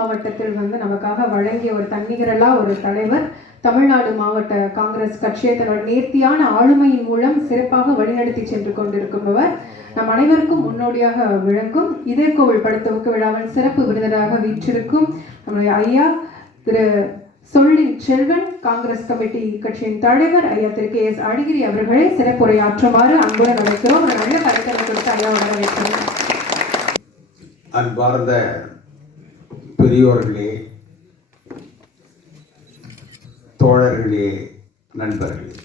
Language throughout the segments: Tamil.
மாவட்டத்தில் நமக்காக வழங்கிய ஒரு தன்னிகரலா ஒரு தலைவர், தமிழ்நாடு மாவட்ட காங்கிரஸ் கட்சியை தன்னோட நேர்த்தியான ஆளுமையின் மூலம் சிறப்பாக வழிநடத்தி சென்று கொண்டிருக்கும்பவர், நம் அனைவருக்கும் முன்னோடியாக விளங்கும் இதய கோவில் படத்துவக்கு விழாவில் சிறப்பு விருந்தினராக வீற்றிருக்கும் நம்முடைய ஐயா திரு சொல்லின் செல்வன், காங்கிரஸ் கமிட்டி கட்சியின் தலைவர் ஐயா திரு கே எஸ் அழகிரி அவர்களை சிறப்புரையாற்றுமாறு அன்புடன் அழைக்கிறோம். ஒரு நல்ல கருத்தரை கொடுத்து ஐயா வரவேற்கிறோம். அன்பார்ந்த பெரியோர்களே, தோழர்களே, நண்பர்களே,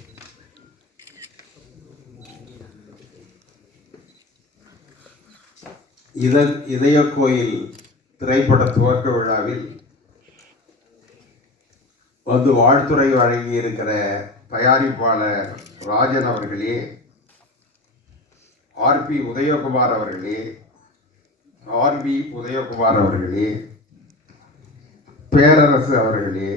இதய கோயில் திரைப்பட துவக்க விழாவில் வந்து வாழ்த்துறை வழங்கியிருக்கிற தயாரிப்பாளர் ராஜன் அவர்களே, ஆர்பி உதயகுமார் அவர்களே, பேரரசு அவர்களே,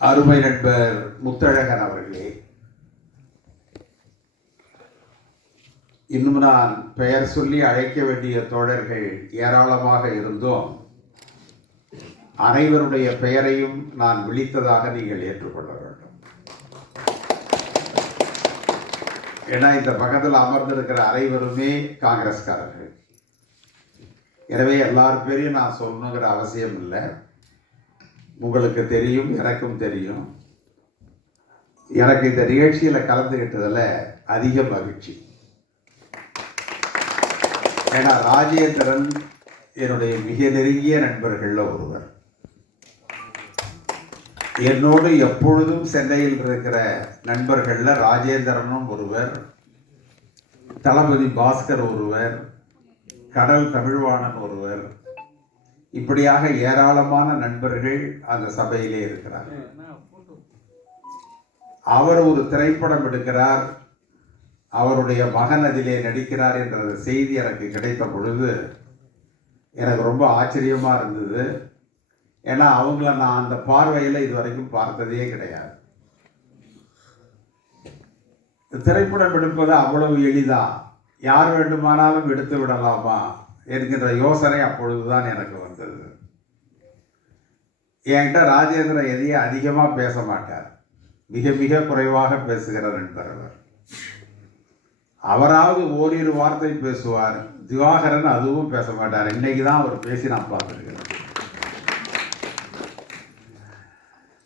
அருமை நண்பர் முத்தழகன் அவர்களே, இன்னும் நான் பெயர் சொல்லி அழைக்க வேண்டிய தோழர்கள் ஏராளமாக இருந்தோம். அனைவருடைய பெயரையும் நான் விழித்ததாக நீங்கள் ஏற்றுக்கொள்ள வேண்டும். ஏன்னா இந்த பக்கத்தில் அமர்ந்திருக்கிற அனைவருமே காங்கிரஸ்காரர்கள். எனவே எல்லார் பேரையும் நான் சொல்லணுங்கிற அவசியம் இல்லை. உங்களுக்கு தெரியும், எனக்கும் தெரியும். எனக்கு இந்த நிகழ்ச்சியில் கலந்துகிட்டதில் அதிக மகிழ்ச்சி. ஏன்னா ராஜேந்திரன் என்னுடைய மிக நெருங்கிய நண்பர்களில் ஒருவர். என்னோடு எப்பொழுதும் சென்னையில் இருக்கிற நண்பர்களில் ராஜேந்திரனும் ஒருவர், தளபதி பாஸ்கர் ஒருவர், கடல் தமிழ்வாணன் ஒருவர், இப்படியாக ஏராளமான நண்பர்கள் அந்த சபையிலே இருக்கிறார். அவர் ஒரு திரைப்படம் எடுக்கிறார், அவருடைய மகன் அதிலே நடிக்கிறார் என்ற செய்தி எனக்கு கிடைத்த பொழுது எனக்கு ரொம்ப ஆச்சரியமாக இருந்தது. ஏன்னா அவங்கள நான் அந்த பார்வையில் இதுவரைக்கும் பார்த்ததே கிடையாது. திரைப்படம் எடுப்பது அவ்வளவு எளிதா, யார் வேண்டுமானாலும் எடுத்து விடலாமா என்கின்ற யோசனை அப்பொழுதுதான் எனக்கு வந்தது. என்கிட்ட ராஜேந்திரன் எதையும் அதிகமாக பேச மாட்டார், மிக மிக குறைவாக பேசுகிற நண்பர் அவர். அவராவது ஓரிரு வார்த்தை பேசுவார். திவாகரன் அதுவும் பேச மாட்டார். இன்னைக்கு தான் அவர் பேசி நான் பார்த்துருக்கிறேன்.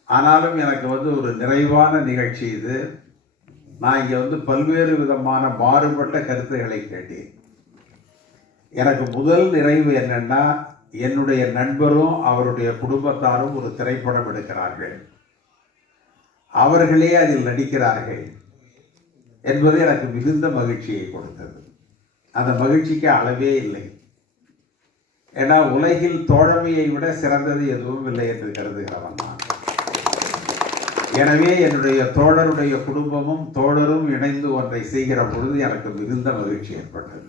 ஆனாலும் எனக்கு ஒரு நிறைவான நிகழ்ச்சி இது. நான் இங்கே பல்வேறு விதமான மாறுபட்ட கருத்துக்களை கேட்டேன். எனக்கு முதல் நிறைவு என்னன்னா, என்னுடைய நண்பரும் அவருடைய குடும்பத்தாரும் ஒரு திரைப்படம் எடுக்கிறார்கள், அவர்களே அதில் நடிக்கிறார்கள் என்பது எனக்கு மிகுந்த மகிழ்ச்சியை கொடுத்தது. அந்த மகிழ்ச்சிக்கு அளவே இல்லை. ஏன்னா உலகில் தோழமையை விட சிறந்தது எதுவும் இல்லை என்று கருதுகிறவன் நான். எனவே என்னுடைய தோழருடைய குடும்பமும் தோழரும் இணைந்து ஒன்றை செய்கிற பொழுது எனக்கு மிகுந்த மகிழ்ச்சி ஏற்பட்டது.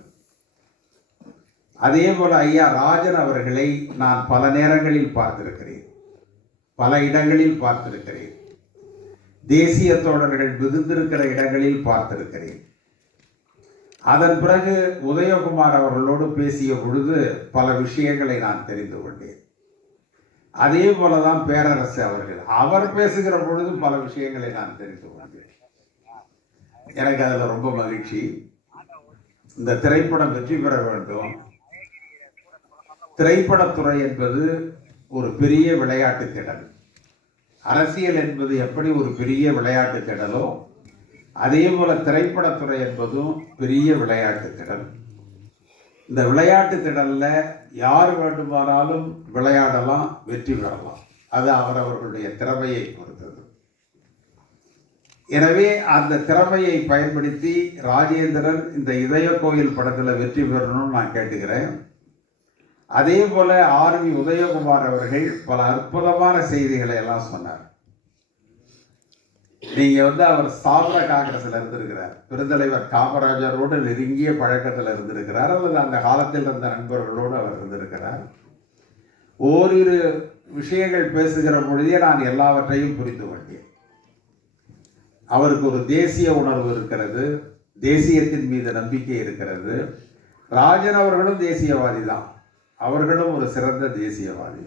அதே போல ஐயா ராஜன் அவர்களை நான் பல நேரங்களில் பார்த்திருக்கிறேன், பல இடங்களில் பார்த்திருக்கிறேன், தேசிய தோழர்கள் மிகுந்திருக்கிற இடங்களில் பார்த்திருக்கிறேன். அதன் பிறகு உதயகுமார் அவர்களோடு பேசிய பொழுது பல விஷயங்களை நான் தெரிந்து கொண்டேன். அதே போலதான் பேரரசு அவர்கள், அவர் பேசுகிற பொழுது பல விஷயங்களை நான் தெரிந்து கொண்டேன். எனக்கு அதில் ரொம்ப மகிழ்ச்சி. இந்த திரைப்படம் வெற்றி பெற வேண்டும். திரைப்படத்துறை என்பது ஒரு பெரிய விளையாட்டு திடல். அரசியல் என்பது எப்படி ஒரு பெரிய விளையாட்டு திடலோ, அதே போல திரைப்படத்துறை என்பதும் பெரிய விளையாட்டு திடல். இந்த விளையாட்டு திடல்ல யார் வேண்டுமானாலும் விளையாடலாம், வெற்றி பெறலாம். அது அவரவர்களுடைய திறமையை பொறுத்தது. எனவே அந்த திறமையை பயன்படுத்தி ராஜேந்திரன் இந்த இதய கோயில் படத்தில் வெற்றி பெறணும்னு நான் கேட்டுக்கிறேன். அதே போல ஆர்வி உதயகுமார் அவர்கள் பல அற்புதமான செய்திகளை எல்லாம் சொன்னார். நீங்க அவர் ஸ்தாபன காங்கிரஸ்ல இருந்திருக்கிறார், பெருந்தலைவர் காமராஜரோடு நெருங்கிய பழக்கத்தில் இருந்திருக்கிறார், அல்லது அந்த காலத்தில் இருந்த நண்பர்களோடு அவர் இருந்திருக்கிறார். ஓரிரு விஷயங்கள் பேசுகிற பொழுதே நான் எல்லாவற்றையும் புரிந்து கொண்டேன். அவருக்கு ஒரு தேசிய உணர்வு இருக்கிறது, தேசியத்தின் மீது நம்பிக்கை இருக்கிறது. ராஜன் அவர்களும் தேசியவாதி தான், அவர்களும் ஒரு சிறந்த தேசியவாதி.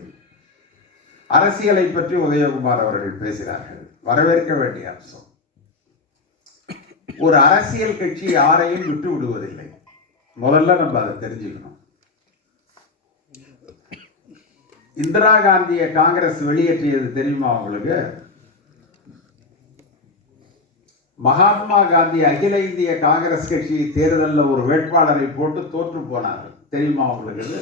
அரசியலை பற்றி உதயகுமார் அவர்கள் பேசுகிறார்கள், வரவேற்க வேண்டிய அம்சம். ஒரு அரசியல் கட்சி யாரையும் விட்டு விடுவதில்லை, முதல்ல நம்ம அதை தெரிஞ்சுக்கணும். இந்திரா காந்தியை காங்கிரஸ் வெளியேற்றியது தெரியுமா உங்களுக்கு? மகாத்மா காந்தி அகில இந்திய காங்கிரஸ் கட்சி தேர்தலில் ஒரு வேட்பாளரை போட்டு தோற்று போனார், தெரியுமா உங்களுக்கு?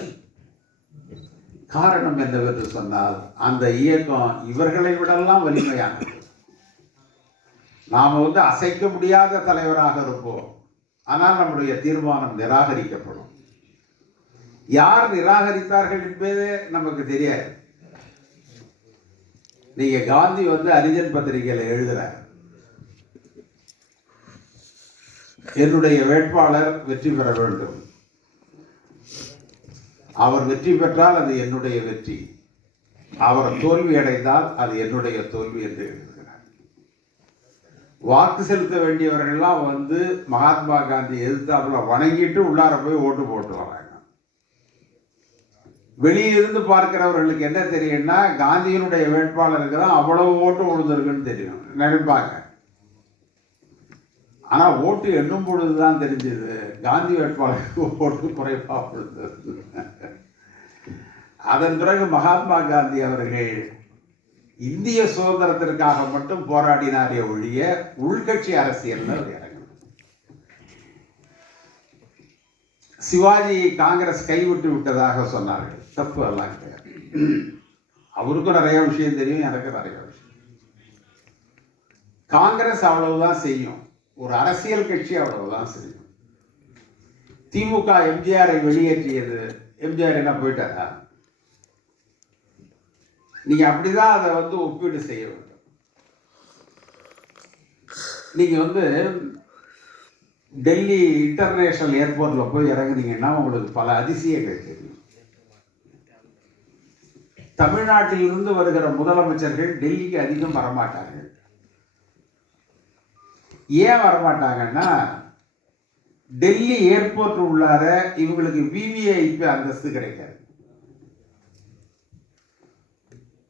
காரணம் என்னவென்று சொன்னால், அந்த இயக்கம் இவர்களை விடலாம் வலிமையானது. நாம் அசைக்க முடியாத தலைவராக இருப்போம், ஆனால் நம்முடைய தீர்மானம் நிராகரிக்கப்படும். யார் நிராகரித்தார்கள் என்பது நமக்கு தெரியாது. நீங்க காந்தி ஹரிஜன் பத்திரிகையில எழுதுறார், என்னுடைய வேட்பாளர் வெற்றி பெற வேண்டும், அவர் வெற்றி பெற்றால் அது என்னுடைய வெற்றி, அவர் தோல்வி அடைந்தால் அது என்னுடைய தோல்வி என்று எழுதுகிறார். வாக்கு செலுத்த வேண்டியவர்கள்லாம் மகாத்மா காந்தி எதிர்த்தாப்புல வணங்கிட்டு உள்ளார போய் ஓட்டு போட்டு வராங்க. வெளியிலிருந்து பார்க்கிறவர்களுக்கு என்ன தெரியும்னா, காந்தியினுடைய வேட்பாளருக்கு தான் அவ்வளவு ஓட்டு விழுந்திருக்குன்னு தெரியும் நினைப்பாங்க. ஆனா ஓட்டு எண்ணும் பொழுதுதான் தெரிஞ்சது காந்தி வேட்பாளருக்கு ஓட்டு குறைவா விழுந்தது. அதன் பிறகு மகாத்மா காந்தி அவர்கள் இந்திய சுதந்திரத்திற்காக மட்டும் போராடினாரே ஒழிய உள்கட்சி அரசியல் இறங்கணும். சிவாஜி காங்கிரஸ் கைவிட்டு விட்டதாக சொன்னார்கள், தப்பு எல்லாம் கிடையாது. அவருக்கும் நிறைய விஷயம் தெரியும், எனக்கு நிறைய விஷயம். காங்கிரஸ் அவ்வளவுதான் செய்யும், ஒரு அரசியல் கட்சி அவ்வளவுதான் செய்யும். திமுக எம்ஜிஆரை வெளியேற்றியது, எம்ஜிஆர் என்ன போயிட்டாரா? நீங்க அப்படிதான் அதை ஒப்பீடு செய்ய வேண்டும். நீங்க டெல்லி இன்டர்நேஷனல் ஏர்போர்ட்ல போய் இறங்குனீங்கன்னா உங்களுக்கு பல அதிசயங்கள் தெரியும். தமிழ்நாட்டில் இருந்து வருகிற முதலமைச்சர்கள் டெல்லிக்கு அதிகம் வரமாட்டார்கள். ஏன் வரமாட்டாங்கன்னா, டெல்லி ஏர்போர்ட் உள்ளார இவங்களுக்கு விவிஐபி அந்தஸ்து கிடைக்காது.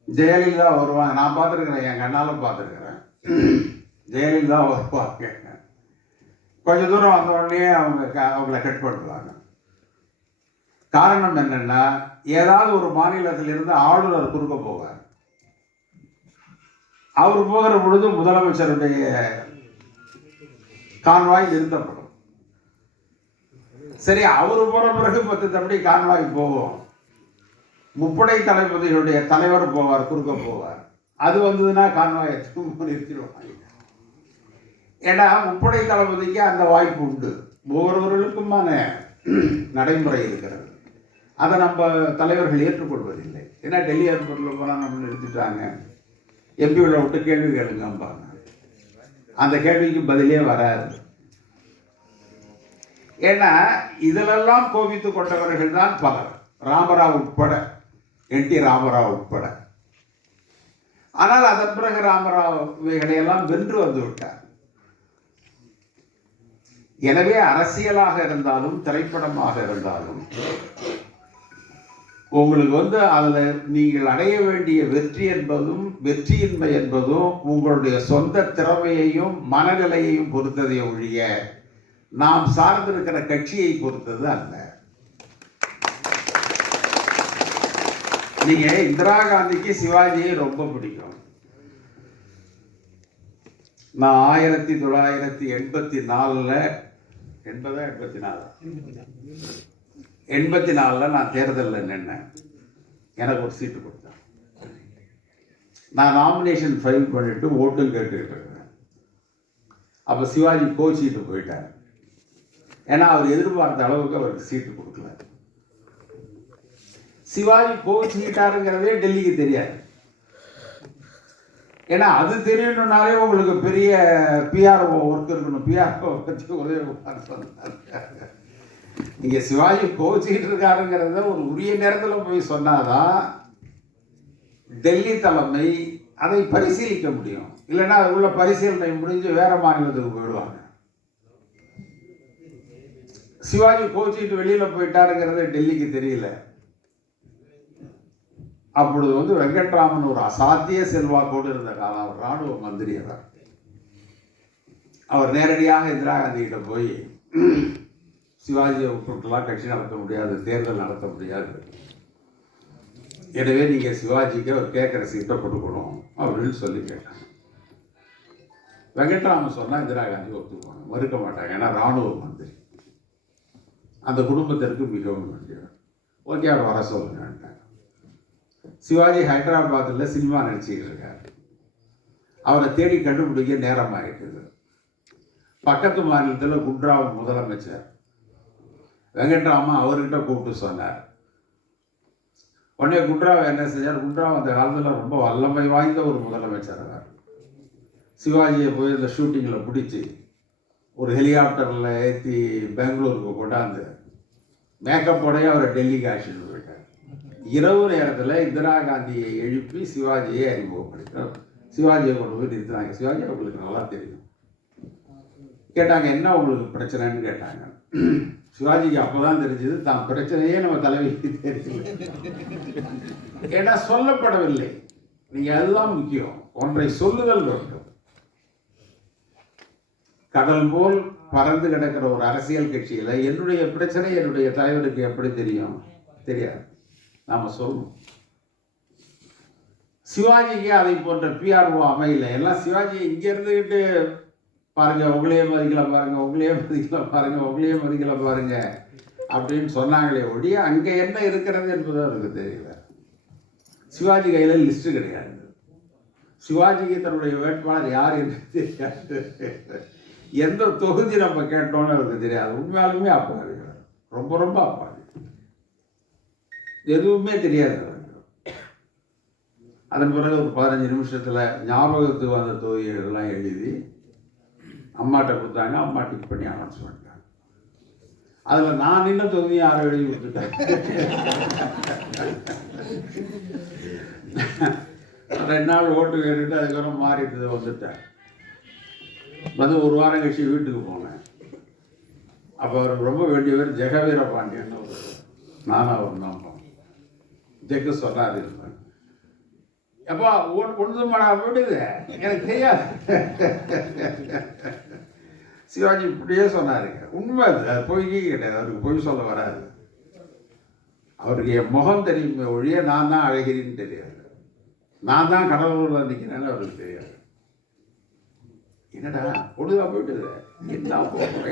ஜெயலலிதா வருவாங்க, நான் பார்த்துருக்கிறேன், என் கண்ணாலும் பார்த்துருக்கிறேன். ஜெயலலிதா வருவாங்க, கொஞ்ச தூரம் வந்த உடனே அவங்கள கட் பண்ணுவாங்க. காரணம் என்னன்னா, ஏதாவது ஒரு மாநிலத்திலிருந்து ஆளுநர் குறுக்க போவார். அவர் போகிற பொழுது முதலமைச்சருடைய கான்வாய் நிறுத்தப்படும். சரி, அவரு போற பிறகு 10 தம்பி கான்வாய் போவோம். முப்படை தளபதிகளுடைய தலைவர் போவார், குறுக்க போவார். அது வந்ததுன்னா கான்வாயை நிறுத்திடுவாங்க. ஏன்னா முப்படை தளபதிக்கு அந்த வாய்ப்பு உண்டு, ஒவ்வொருவர்களுக்குமான நடைமுறை இருக்கிறது. அதை நம்ம தலைவர்கள் ஏற்றுக்கொள்வதில்லை. ஏன்னா டெல்லி ஏர்போர்ட்டில் போனால் நம்ம நிறுத்திட்டாங்க, எம்பிகளை விட்டு கேள்வி கேளுங்கம்பாங்க. அந்த கேள்விக்கு பதிலே வராது. ஏன்னா இதிலெல்லாம் கோபித்து கொண்டவர்கள் தான் பலர், ராமராவ் உட்பட, என் டி ராமராவ் உட்பட. ஆனால் அதன் பிறகு ராமராவ் இவைகளையெல்லாம் வென்று வந்து விட்டார். எனவே அரசியலாக இருந்தாலும் திரைப்படமாக இருந்தாலும் உங்களுக்கு அதுல நீங்கள் அடைய வேண்டிய வெற்றி என்பதும் வெற்றியின்மை என்பதும் உங்களுடைய சொந்த திறமையையும் மனநிலையையும் பொறுத்ததை ஒழிய நாம் சார்ந்திருக்கிற கட்சியை பொறுத்தது அல்ல. நீங்க இந்திரா காந்திக்கு சிவாஜியை ரொம்ப பிடிக்கும். நான் 1984 நான் தேர்தலில் நின்னேன். எனக்கு ஒரு சீட்டு கொடுத்தேன். நான் நாமினேஷன் ஃபைல் பண்ணிட்டு ஓட்டும் கேட்டுக்கிட்டு இருக்கிறேன். அப்போ சிவாஜி கோச்சிட்டு போயிட்டார். ஏன்னா அவர் எதிர்பார்த்த அளவுக்கு அவருக்கு சீட்டு கொடுக்கல. சிவாஜி கோச்சிக்கிட்டாருங்கிறதே டெல்லிக்கு தெரியாது. ஏன்னா அது தெரியணும்னாலே உங்களுக்கு பெரிய பிஆர்ஓ ஒர்க் இருக்கணும். பிஆர்ஓ பற்றி உதயகுமார் சொன்னாங்க. நீங்க சிவாஜி கோச்சிக்கிட்டு இருக்காருங்கிறத ஒரு உரிய நேரத்தில் போய் சொன்னாதான் டெல்லி தலைமை அதை பரிசீலிக்க முடியும். இல்லைன்னா அது உள்ள பரிசீலனை முடிஞ்சு வேற மாநிலத்துக்கு போயிடுவாங்க. சிவாஜி கோச்சிட்டு வெளியில போயிட்டாருங்கிறது டெல்லிக்கு தெரியல. அப்பொழுது வெங்கட்ராமன் ஒரு அசாத்திய செல்வாக்கோடு இருந்த காலம். அவர் ராணுவ மந்திரி. அவர் நேரடியாக இந்திரா காந்தி கிட்ட போய் சிவாஜியை விட்டுலாம் கட்சி நடத்த முடியாது, தேர்தல் நடத்த முடியாது, எனவே நீங்க சிவாஜிக்கு அவர் கேட்குற சீட்டை கொடுக்கணும் அப்படின்னு சொல்லி கேட்டாங்க. வெங்கட்ராமன் சொன்னா இந்திரா காந்தி ஒத்துக்கணும், மறுக்க மாட்டாங்க. ஏன்னா ராணுவ மந்திரி, அந்த குடும்பத்திற்கு மிகவும் வேண்டியவர். ஓகே, அவர் வர சொல்லுங்கன்ட்டாங்க. சிவாஜி ஹைதராபாத்தில் சினிமா நடிச்சுக்கிட்டு இருக்காரு. அவரை தேடி கண்டுபிடிக்க நேரம் ஆகிட்டுது. பக்கத்து மாநிலத்தில் குண்ட்ராவ் முதலமைச்சர். வெங்கட்ராமன் அவர்கிட்ட கூப்பிட்டு சொன்னார். உடனே குண்ட்ராவ் என்ன செஞ்சார்? குண்ட்ராவ் அந்த காலத்தில் ரொம்ப வல்லமை வாய்ந்த ஒரு முதலமைச்சர். சிவாஜியை போய் இந்த ஷூட்டிங்கில் பிடிச்சி ஒரு ஹெலிகாப்டரில் ஏற்றி பெங்களூருக்கு கொண்டாந்து மேக்கப்போடையே அவரை டெல்லிக்கு அழைச்சிட்டு போயிட்டார். இரவு நேரத்தில் இந்திரா காந்தியை எழுப்பி சிவாஜியை அறிமுகப்படுத்தினார். சிவாஜியை கொண்டு போய் நிறுத்தினாங்க. சிவாஜி அவங்களுக்கு நல்லா தெரியும். கேட்டாங்க, என்ன உங்களுக்கு பிரச்சனைன்னு கேட்டாங்க. சிவாஜிக்கு அப்போதான் தெரிஞ்சது தான் பிரச்சனையே நம்ம தலைவிக்கு தெரியல. ஏன்னா சொல்லப்படவில்லை. நீங்க அதுதான் முக்கியம். ஒன்றை சொல்லுதல் வேண்டும். கடல் போல் பறந்து கிடக்கிற ஒரு அரசியல் கட்சியில என்னுடைய பிரச்சனை என்னுடைய தலைவருக்கு எப்படி தெரியும்? தெரியாது. நாம சொல்லணும். சிவாஜிக்கு அதை போன்ற பிஆர்ஓ அமையல. எல்லாம் சிவாஜி இங்க இருந்துகிட்டு பாருங்க, உங்களையே மதிக்கல பாருங்க, உங்களையே மதிக்கல பாருங்க, உங்களையே மதிக்கல பாருங்க அப்படின்னு சொன்னாங்களே ஒழிய அங்க என்ன இருக்கிறது என்பது அவருக்கு தெரியல. சிவாஜி கையில லிஸ்ட் கிடையாது. சிவாஜிக்கு தன்னுடைய வேட்பாளர் யார் என்று தெரியாது. எந்த தொகுதி நம்ம கேட்டோம்னு அவருக்கு தெரியாது. உண்மையாலுமே அப்பாவி, ரொம்ப ரொம்ப அப்பாவி. எதுவுமே தெரியாது. அதன் பிறகு ஒரு 15 நிமிஷத்துல ஞாபகத்துக்கு வந்த தொகுதிகளெல்லாம் எழுதி அம்மாட்ட கொடுத்தாங்க. அம்மா டிக் பண்ணி அனௌன்ஸ் பண்ணிட்டாங்க. அதுல நான் நின்ன தொகுதியை யாரும் எழுதி கொடுத்துட்டேன். 2 நாள் ஓட்டு கேட்டுட்டு அதுக்கப்புறம் மாறிட்டு வந்துட்டேன். ஒரு வாரம் கழிச்சு வீட்டுக்கு போனேன். அப்போ அவருக்கு ரொம்ப வேண்டியவர் ஜெகவீர பாண்டியன். நானும் அவர் தான் போனேன். ஜெக்கு சொன்னார், இருப்பேன் எப்பா ஒன்று மழை விடுது எனக்கு தெரியாது. சிவாஜி இப்படியே சொன்னாருங்க. உண்மை அது பொய்யே கிடையாது. அவருக்கு பொய் சொல்ல வராது. அவருக்கு என் முகம் தெரியுமே ஒழிய நான் தான் அழகிரின்னு தெரியாது. நான் தான் கடலூர்ல நிற்கிறேன்னு அவருக்கு தெரியாது. என்னடா பொழுதா போயிட்டுது, என்ன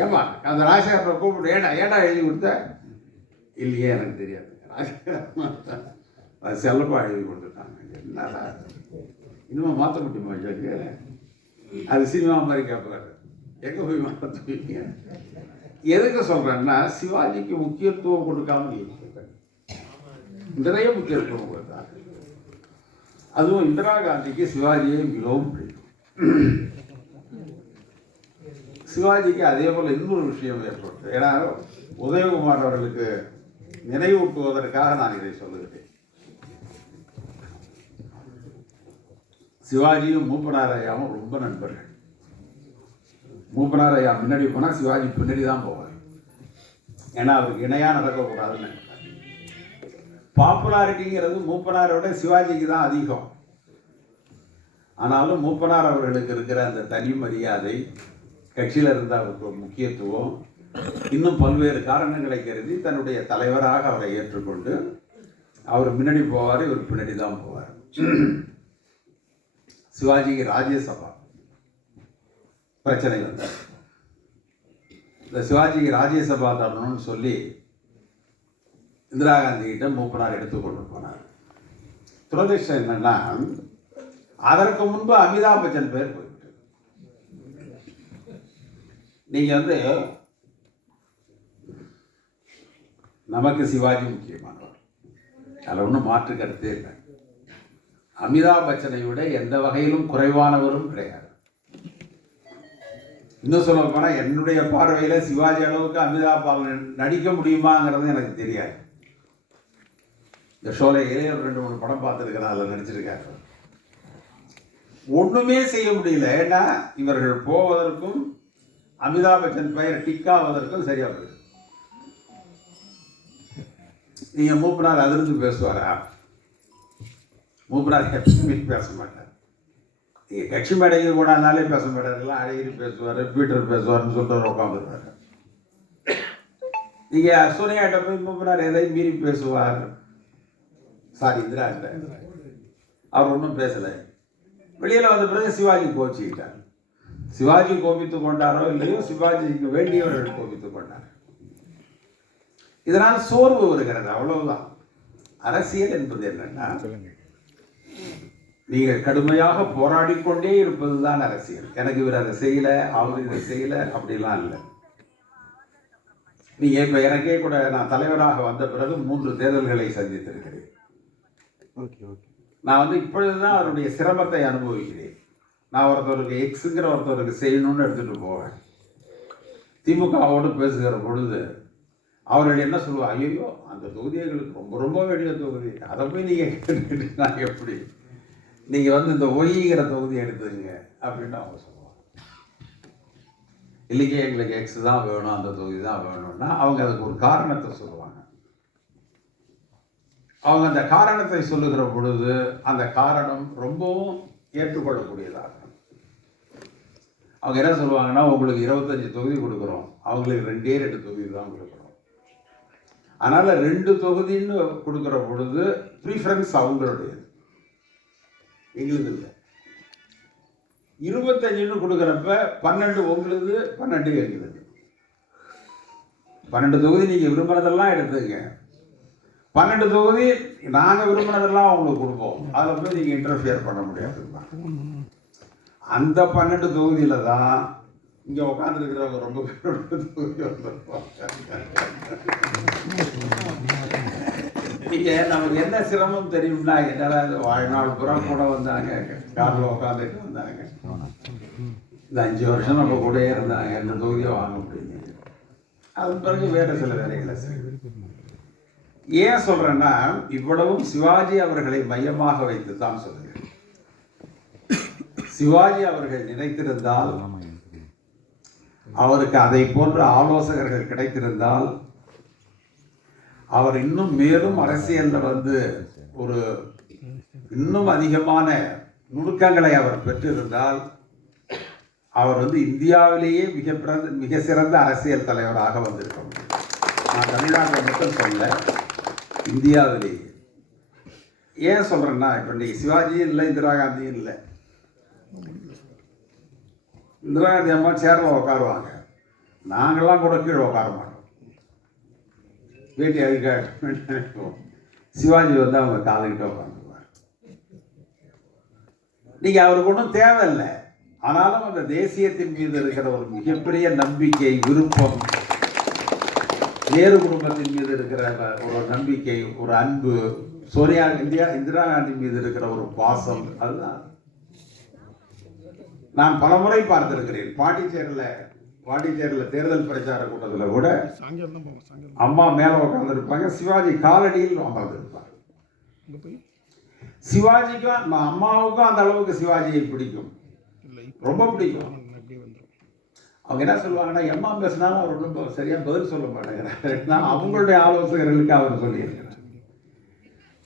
ஏமா அந்த ராஜசேகரனை கூப்பிட்டு ஏடா எழுதி கொடுத்த? இல்லையே எனக்கு தெரியாது. அது செல்லப்பா எழுதி கொடுத்துட்டாங்க. என்னடா இன்னும் மாற்ற முடியுமா? அது சினிமா மாதிரி கேட்பாரு. எங்கே போய் மாற்றுவீங்க? எதுக்கு சொல்கிறேன்னா, சிவாஜிக்கு முக்கியத்துவம் கொடுக்காம நிறைய முக்கியத்துவம் கொடுத்தாங்க. அதுவும் இந்திரா காந்திக்கு சிவாஜியை மிகவும் பிடிக்கும். சிவாஜிக்கு அதே போல் இன்னொரு விஷயம் ஏற்பட்டது. ஏன்னா உதயகுமார் அவர்களுக்கு நினைவூட்டுவதற்காக நான் இதை சொல்லுகிறேன். சிவாஜியும் மூப்பனார் ஐயாவும் ரொம்ப நண்பர்கள். மூப்பனார் ஐயா முன்னாடி போனால் சிவாஜி பின்னாடி தான் போவார். ஏன்னா அவருக்கு இணையாக நடக்கக்கூடாதுன்னு. பாப்புலாரிட்டிங்கிறது மூப்பனாரோட சிவாஜிக்கு தான் அதிகம். ஆனாலும் மூப்பனார் அவர்களுக்கு இருக்கிற அந்த தனி மரியாதை, கட்சியில் இருந்த அவருக்கு ஒரு முக்கியத்துவம், இன்னும் பல்வேறு காரணங்களை கருதி தன்னுடைய தலைவராக அவரை ஏற்றுக்கொண்டு அவர் முன்னாடி போவார், இவர் பின்னாடி தான் போவார். சிவாஜிக்கு ராஜ்யசபா பிரச்சனை வந்தார். இந்த சிவாஜிக்கு ராஜ்யசபா தரணும்னு சொல்லி இந்திரா காந்தி கிட்ட மூப்பனார் எடுத்துக்கொண்டு போனார். துரதிர்ஷ்டம் என்னன்னா, அதற்கு முன்பு அமிதாப் பச்சன் பேர் போயிட்டு. நீங்க நமக்கு சிவாஜி முக்கியமானவர், அதில் ஒன்றும் மாற்று கருத்தே இல்லை. அமிதாப் பச்சனை விட எந்த வகையிலும் குறைவானவரும் கிடையாது. இன்னும் சொல்ல போனா, என்னுடைய பார்வையில சிவாஜி அளவுக்கு அமிதாப் நடிக்க முடியுமாங்கிறது எனக்கு தெரியாது. இந்த ஷோலையே ஒரு 2-3 படம் பார்த்துருக்கிறேன், அதில் நடிச்சிருக்காரு. ஒண்ணுமே செய்ய முடியல. ஏன்னா இவர்கள் போவதற்கும் அமிதாப் பச்சன் பெயர் டிக்காவதற்கும் சரியா போயிடுது. நீங்க மூப்பனார் அதிர்ந்து பேசுவாரா? மூப்பனார் எப்பவுமே பேச மாட்டார். நீங்க கட்சி மேடைக்கு கூடாதுனாலே பேச மாட்டாருலாம். அழகிரி பேசுவார், பீட்டர் பேசுவார்னு சொல்லிட்டு உட்காந்துருவாரு. நீங்க சோனியாட்ட போய் மூப்பனார் எதையும் மீறி பேசுவார். சாரி, இந்திரா அவர் ஒன்றும் பேசலை. வெளியில் வந்த பிறகு சிவாஜி கோச்சிக்கிட்டார். சிவாஜி கோபித்துக் கொண்டாரோ இல்லையோ, சிவாஜிக்கு வேண்டியவர்கள் கோபித்துக் கொண்டார். இதனால் சோர்வு வருகிறது, அவ்வளவுதான். அரசியல் என்பது என்னன்னா, நீங்கள் கடுமையாக போராடிக்கொண்டே இருப்பதுதான் அரசியல். எனக்கு இவர் அதை செய்யல, அவர் இதை செய்யல, அப்படிலாம் இல்லை. நீங்க இப்ப எனக்கே கூட நான் தலைவராக வந்த பிறகு 3 தேர்தல்களை சந்தித்திருக்கிறேன். நான் இப்பொழுதுதான் அதனுடைய சிரமத்தை அனுபவிக்கிறேன். நான் ஒருத்தருக்கு எக்ஸுங்கிற ஒருத்தருக்கு செய்யணும்னு எடுத்துட்டு போவேன். திமுகவோடு பேசுகிற பொழுது அவர்கள் என்ன சொல்லுவாங்க, ஐயோ அந்த தொகுதி எங்களுக்கு ரொம்ப ரொம்ப வேண்டிய தொகுதி, அதை போய் நீங்க கேட்டுக்கிட்டீங்கன்னா எப்படி, நீங்க இந்த ஒய்ங்கிற தொகுதி எடுத்துங்க அப்படின்னு அவங்க சொல்லுவாங்க. இல்லைங்க எங்களுக்கு எக்ஸ் தான் வேணும், அந்த தொகுதி தான் வேணும்னா அவங்க அதுக்கு ஒரு காரணத்தை சொல்லுவாங்க. அவங்க அந்த காரணத்தை சொல்லுகிற பொழுது அந்த காரணம் ரொம்பவும் ஏற்றுக்கொள்ளக்கூடியதாக. அவங்க என்ன சொல்லுவாங்கன்னா, உங்களுக்கு 25 தொகுதி கொடுக்குறோம், அவங்களுக்கு 2 தொகுதி தான் கொடுக்குறோம். அதனால 2 தொகுதின்னு கொடுக்குற பொழுது ப்ரீஃபரன்ஸ் அவங்களுடையது, எங்களுக்கு இல்லை. 25ன்னு கொடுக்குறப்ப 12 உங்களுக்கு, 12 எங்களுக்கு. 12 தொகுதி நீங்க விரும்புறதெல்லாம் எடுத்துங்க, 12 தொகுதி நாங்க விரும்பினதெல்லாம் அவங்களுக்கு கொடுப்போம். அதில் போய் நீங்க இன்டர்ஃபியர் பண்ண முடியாது. அந்த 12 தொகுதியில தான் இங்க உட்கார்ந்து இருக்கிறவங்க ரொம்ப தொகுதி வந்திருப்பாங்க. நீங்க நமக்கு என்ன சிரமம் தெரியும்னா, என்னடா வாழ்நாள் புறா கூட வந்தாங்க, காரில் உட்காந்துட்டு வந்தாங்க, இந்த 5 வருஷம் நம்ம கூட இருந்தாங்க, இந்த தொகுதியை வாங்க முடியுங்க. அதன் பிறகு வேற சில வேலைகளை செய்யும். ஏன் சொல்றேன்னா, இவ்வளவும் சிவாஜி அவர்களை மையமாக வைத்து தான் சொல்லுகிறேன். சிவாஜி அவர்கள் நினைத்திருந்தால், அவருக்கு அதை போன்ற ஆலோசகர்கள் கிடைத்திருந்தால், அவர் இன்னும் மேலும் அரசியலில் ஒரு இன்னும் அதிகமான நுணுக்கங்களை அவர் பெற்றிருந்தால், அவர் இந்தியாவிலேயே மிக சிறந்த அரசியல் தலைவராக வந்திருக்க முடியும். நான் தமிழ்நாட்டை மட்டும் சொல்ல, இந்தியாவிலேயே. ஏன் சொல்றேன்னா, இப்ப இன்னைக்கு சிவாஜியும் இல்லை, இந்திரா காந்தியும் இல்லை. இந்திரா காந்தி அம்மா சேர்ல உட்காருவாங்க, நாங்கெல்லாம் கூட கீழே உட்கார மாட்டோம், வேட்டி அழுக்க. சிவாஜி அவங்க காலைகிட்ட உட்காந்துருவார். நீங்க அவருக்கு ஒன்றும் தேவையில்லை. ஆனாலும் அந்த தேசியத்தின் மீது இருக்கிற ஒரு மிகப்பெரிய நம்பிக்கை, விருப்பம், நேரு குடும்பத்தின் மீது இருக்கிற ஒரு நம்பிக்கை, ஒரு அன்பு, இந்திரா காந்தி மீது இருக்கிற ஒரு பாசம், அதுதான். நான் பலமுறை பார்த்திருக்கிறேன். பாண்டிச்சேரியில் தேர்தல் பிரச்சார கூட்டத்தில் கூட அம்மா மேல உட்கார்ந்து இருப்பாங்க, சிவாஜி காலடியில் அமர்ந்து இருப்பாங்க. சிவாஜிக்கும் அம்மாவுக்கும் அந்த அளவுக்கு சிவாஜியை பிடிக்கும், ரொம்ப பிடிக்கும். அவங்க என்ன சொல்லுவாங்கன்னா, எம்மா பேசினாலும் அவர் ரொம்ப சரியா பதில் சொல்ல மாட்டேங்கிறார், அவங்களுடைய ஆலோசகர்களுக்கு அவர் சொல்லியிருக்கிறார்.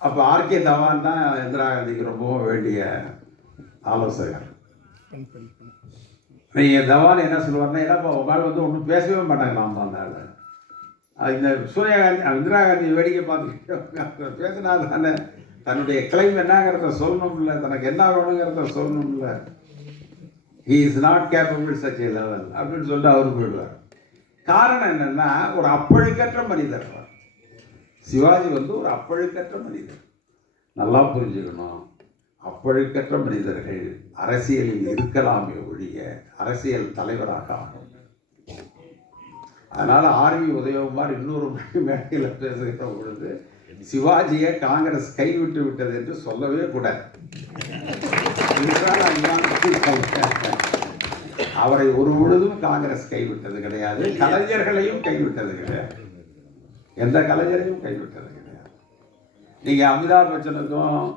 அப்ப ஆர்கே தவான் தான் இந்திரா காந்திக்கு ரொம்பவும் வேண்டிய ஆலோசகர். நீங்க தவான் என்ன சொல்லுவாருன்னா, என்னப்பா உங்களால் ஒன்றும் பேசவே மாட்டாங்களாம் அந்த இந்த சோனியா காந்தி இந்திரா காந்தி வேடிக்கை பார்த்துக்கிட்டு பேசினா தானே தன்னுடைய கிளைம் என்னங்கிறத சொல்லணும்ல, தனக்கு என்ன வேணுங்கிறத சொல்லணும்ல. he is not capable such a level அப்படின்னு சொல்லிட்டு அவரு போயிடுவார். காரணம் என்னன்னா, ஒரு அப்பழுக்கற்ற மனிதர் சிவாஜி. ஒரு அப்பழுக்கற்ற மனிதர். நல்லா புரிஞ்சுக்கணும், அப்பழுக்கற்ற மனிதர்கள் அரசியலில் இருக்கலாமே ஒழிய அரசியல் தலைவராக ஆகும். அதனால ஆர்வி உதயகுமார் இன்னொரு மேடையில் பேசுகிற பொழுது, சிவாஜியை காங்கிரஸ் கைவிட்டு விட்டது என்று சொல்லவே கூடாது. அவரை ஒரு பொழுதும் காங்கிரஸ் கைவிட்டது கிடையாது, கலைஞர்களையும் கைவிட்டது கிடையாது, எந்த கலைஞரையும் கைவிட்டது கிடையாது. நீங்க அமிதாப் பச்சனுக்கும்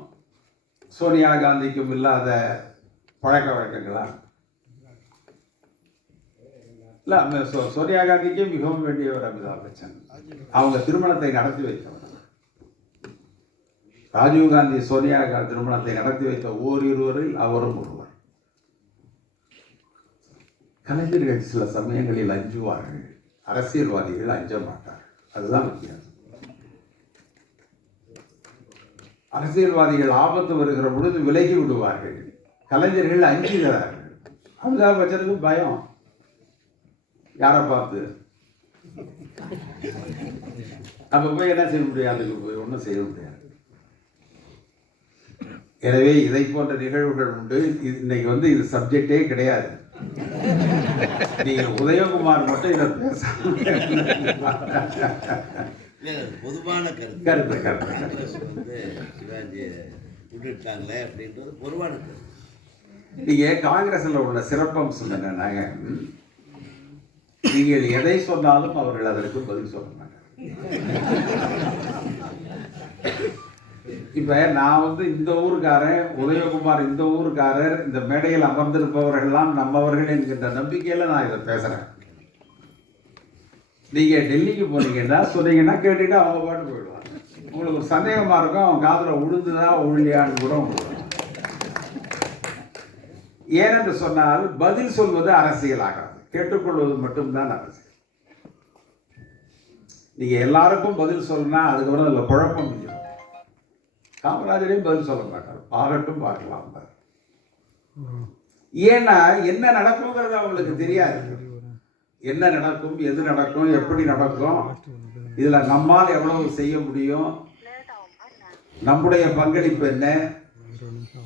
சோனியா காந்திக்கும் இல்லாத பழக்க வழக்கங்களா? இல்லை, சோனியா காந்திக்கு மிகவும் வேண்டியவர் அமிதாப் பச்சன். அவங்க திருமணத்தை நடத்தி வைத்தவர். ராஜீவ்காந்தி சோனியா காந்தி திருமணத்தை நடத்தி வைத்த ஓரிருவரில் அவரும் ஒருவர். கலைஞர்கள் சில சமயங்களில் அஞ்சுவார்கள், அரசியல்வாதிகள் அஞ்ச மாட்டார்கள். அதுதான் வித்தியாசம். அரசியல்வாதிகள் ஆபத்து வருகிற பொழுது விலகி விடுவார்கள், கலைஞர்கள் அஞ்சுகிறார்கள். அமிதாப் பச்சனுக்கு பயம். யாரை பார்த்து? அப்ப போய் என்ன செய்ய முடியாது? அதுக்கு போய் ஒன்றும் செய்ய முடியாது. எனவே இதை போன்ற நிகழ்வுகள் உண்டு. இன்னைக்கு இது சப்ஜெக்டே கிடையாது. நீங்க உதயகுமார் மட்டும் இதை பேச பொதுவான கருத்து சிவாஜி விட்டுட்டாங்களே அப்படின்றது பொதுவான கருத்து. நீங்க காங்கிரஸ்ல உள்ள சிறப்பம்சம் என்னன்னாங்க, நீங்கள் எதை சொன்னாலும் அவர்கள் அதற்கு பதில் சொல்ல மாட்டாங்க. இப்ப நான் இந்த ஊருக்காரன், உதயகுமார் இந்த ஊருக்காரர், இந்த மேடையில் அமர்ந்திருப்பவர்கள்லாம் நம்மவர்கள் என்கின்ற நம்பிக்கையில நான் இதை பேசுறேன். நீங்க டெல்லிக்கு போனீங்கன்னா சொன்னீங்கன்னா கேட்டுட்டு அவங்க பாட்டு போயிடுவாங்க. உங்களுக்கு ஒரு சந்தேகமா இருக்கும், அவன் காதுல உழுந்துதா ஒழியான்னு கூட உங்களுக்கு. ஏனென்று சொன்னால் பதில் சொல்வது அரசியலாகாது, கேட்டுக்கொள்வது மட்டும்தான் அரசியல். நீங்க எல்லாருக்கும் பதில் சொல்லனா அதுக்கப்புறம் அதில் குழப்பம் முடியும். காமராஜரையும் பதில் சொல்ல மாட்டார், ஆகட்டும் பார்க்கலாம். ஏன்னா என்ன நடக்குங்கிறது அவங்களுக்கு தெரியாது. என்ன நடக்கும், எது நடக்கும், எப்படி நடக்கும், இதுல நம்மால் எவ்வளவு செய்ய முடியும், நம்முடைய பங்களிப்பு என்ன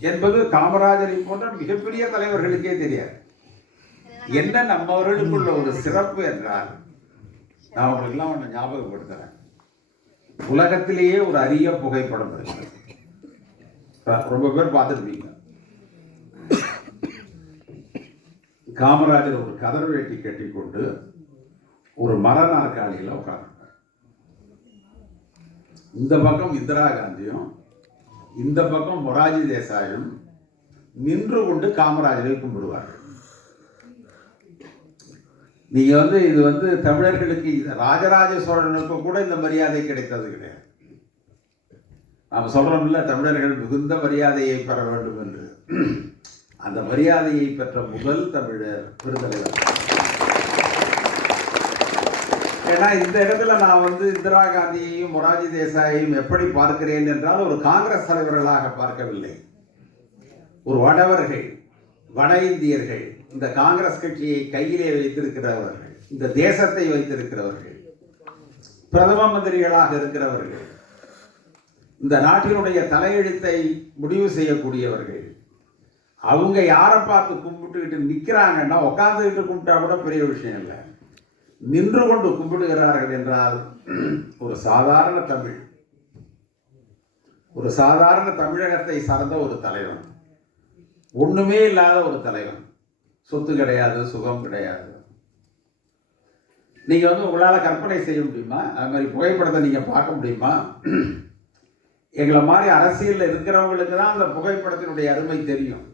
என்பது காமராஜரை போன்ற மிகப்பெரிய தலைவர்களுக்கே தெரியாது. என்ன நம்மவர்களுக்குள்ள ஒரு சிறப்பு என்றால், நான் உங்களுக்கெல்லாம் ஒன்று ஞாபகப்படுத்துறேன். உலகத்திலேயே ஒரு அரிய புகைப்படம் இருக்கு, ரொம்ப பேர் பார்த்துருப்பீங்க. காமராஜர் ஒரு கதர் வேட்டி கட்டி கொண்டு ஒரு மர நாற்காலியில் உட்கார்ந்தார். இந்த பக்கம் இந்திரா காந்தியும் இந்த பக்கம் மொராஜி தேசாயும் நின்று கொண்டு காமராஜரை கும்பிடுவார்கள். நீங்க இது தமிழர்களுக்கு ராஜராஜ சோழனுக்கு கூட இந்த மரியாதை கிடைத்தது கிடையாது. நாம் சொல்றோம்ல, தமிழர்கள் மிகுந்த மரியாதையை பெற வேண்டும் என்று. அந்த மரியாதையை பெற்ற முதல் தமிழர் பெருந்தலைவர். ஏன்னா இந்த இடத்துல நான் இந்திரா காந்தியையும் மொராஜி தேசாயையும் எப்படி பார்க்கிறேன் என்றால், ஒரு காங்கிரஸ் தலைவர்களாக பார்க்கவில்லை. ஒரு வடவர்கள், வட இந்தியர்கள், இந்த காங்கிரஸ் கட்சியை கையிலே வைத்திருக்கிறவர்கள், இந்த தேசத்தை வைத்திருக்கிறவர்கள், பிரதம மந்திரிகளாக இருக்கிறவர்கள், இந்த நாட்டினுடைய தலையெழுத்தை முடிவு செய்யக்கூடியவர்கள். அவங்க யாரை பார்த்து கும்பிட்டுக்கிட்டு நிற்கிறாங்கன்னா, உட்காந்துக்கிட்டு கும்பிட்டா கூட பெரிய விஷயம் இல்லை, நின்று கொண்டு கும்பிடுகிறார்கள் என்றால் ஒரு சாதாரண தமிழ், ஒரு சாதாரண தமிழகத்தை சார்ந்த ஒரு தலைவன், ஒண்ணுமே இல்லாத ஒரு தலைவன், சொத்து கிடையாது, சுகம் கிடையாது. நீங்க உங்களால கற்பனை செய்ய முடியுமா? அது மாதிரி புகைப்படத்தை நீங்க பார்க்க முடியுமா? எங்களை மாதிரி அரசியல்ல இருக்கிறவங்களுக்கு தான் அந்த புகைப்படத்தினுடைய அருமை தெரியும்.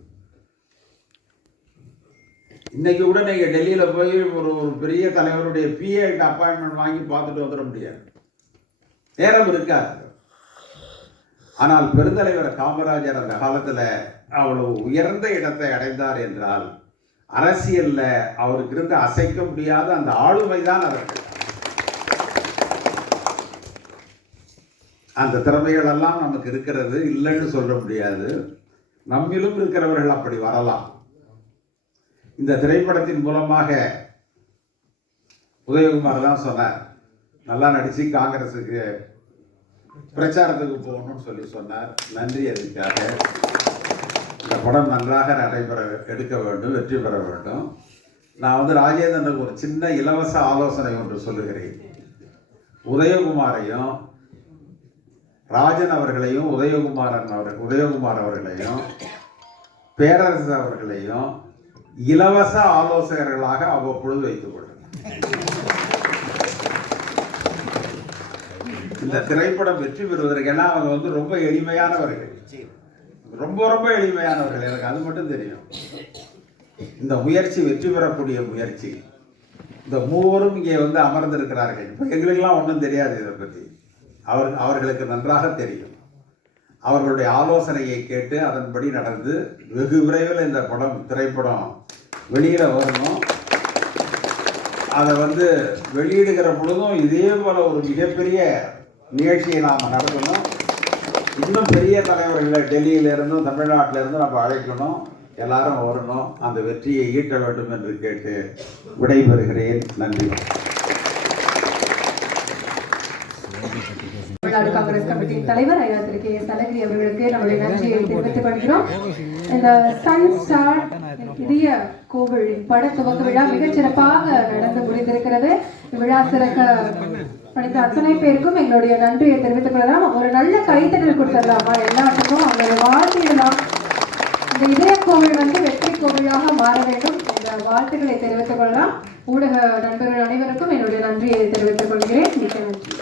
இன்னைக்கு கூட நீங்க டெல்லியில போய் ஒரு பெரிய தலைவருடைய பிஏ அப்பாயின்மெண்ட் வாங்கி பார்த்துட்டு வந்துட முடியாது, நேரம் இருக்காது. ஆனால் பெருந்தலைவர் காமராஜர் அந்த காலத்துல அவ்வளவு உயர்ந்த இடத்தை அடைந்தார் என்றால், அரசியல்ல அவருக்கு இருந்த அசைக்க முடியாத அந்த ஆளுமைதான் அவர்கள். அந்த திறமைகள் எல்லாம் நமக்கு இருக்கிறது, இல்லைன்னு சொல்ல முடியாது. நம்மிலும் இருக்கிறவர்கள் அப்படி வரலாம். இந்த திரைப்படத்தின் மூலமாக உதயகுமார் தான் சொன்னார், நல்லா நடிச்சு காங்கிரஸுக்கு பிரச்சாரத்துக்கு போகணும்னு சொல்லி சொன்னார். நன்றி. அதுக்காக இந்த படம் நன்றாக எடுக்க வேண்டும், வெற்றி பெற வேண்டும். நான் ராஜேந்திரனுக்கு ஒரு சின்ன இலவச ஆலோசனை ஒன்று சொல்லுகிறேன். உதயகுமாரையும் ராஜன் அவர்களையும் உதயகுமார் அவர்களையும் பேரரசு அவர்களையும் இலவச ஆலோசகர்களாக அவ்வப்பொழுது வைத்துக் கொள்ளுங்கள். இந்த திரைப்படம் வெற்றி பெறுவதற்கு, ஏன்னா அவங்க ரொம்ப எளிமையானவர்கள், ரொம்ப ரொம்ப எளிமையானவர்கள், எனக்கு அது மட்டும் தெரியும். இந்த முயற்சி வெற்றி பெறக்கூடிய முயற்சி. இந்த மூவரும் இங்கே வந்து அமர்ந்திருக்கிறார்கள். இப்போ எங்களுக்கெல்லாம் ஒன்றும் தெரியாது இதை பற்றி. அவர்களுக்கு நன்றாக தெரியும். அவர்களுடைய ஆலோசனையை கேட்டு அதன்படி நடந்து வெகு விரைவில் இந்த திரைப்படம் வெளியிட வரணும். அதை வந்து வெளியிடுகிற பொழுதும் இதே போல ஒரு மிகப்பெரிய நிகழ்ச்சியை நாம் நடத்தணும். இன்னும் பெரிய தலைவர்களை டெல்லியிலிருந்தும் தமிழ்நாட்டிலிருந்தும் நம்ம அழைக்கணும். எல்லாரும் வரணும். அந்த வெற்றியை ஈட்ட வேண்டும் என்று கேட்டு விடைபெறுகிறேன். நன்றி. தமிழ்நாடு காங்கிரஸ் கமிட்டியின் தலைவர் ஐயா திரு கே எஸ் அழகிரி அவர்களுக்கு நம்முடைய நன்றியை தெரிவித்துக் கொள்கிறோம். இந்த சன் ஸ்டார் இதய கோவிலின் பட துவக்க விழா மிகச் சிறப்பாக நடந்து முடிந்திருக்கிறது. விழா சிறக்க பணித்த அத்தனை பேருக்கும் எங்களுடைய நன்றியை தெரிவித்துக் கொள்ளலாம். ஒரு நல்ல கைத்தட்டல் கொடுத்துடலாமா? எல்லாத்துக்கும் அவங்களுடைய வாழ்க்கையிடலாம். இந்த இதய கோவில் வந்து வெற்றி கோவிலாக மாற வேண்டும் என்ற வாழ்த்துக்களை தெரிவித்துக் கொள்ளலாம். ஊடக நண்பர்கள் அனைவருக்கும் என்னுடைய நன்றியை தெரிவித்துக் கொள்கிறேன். மிக்க நன்றி.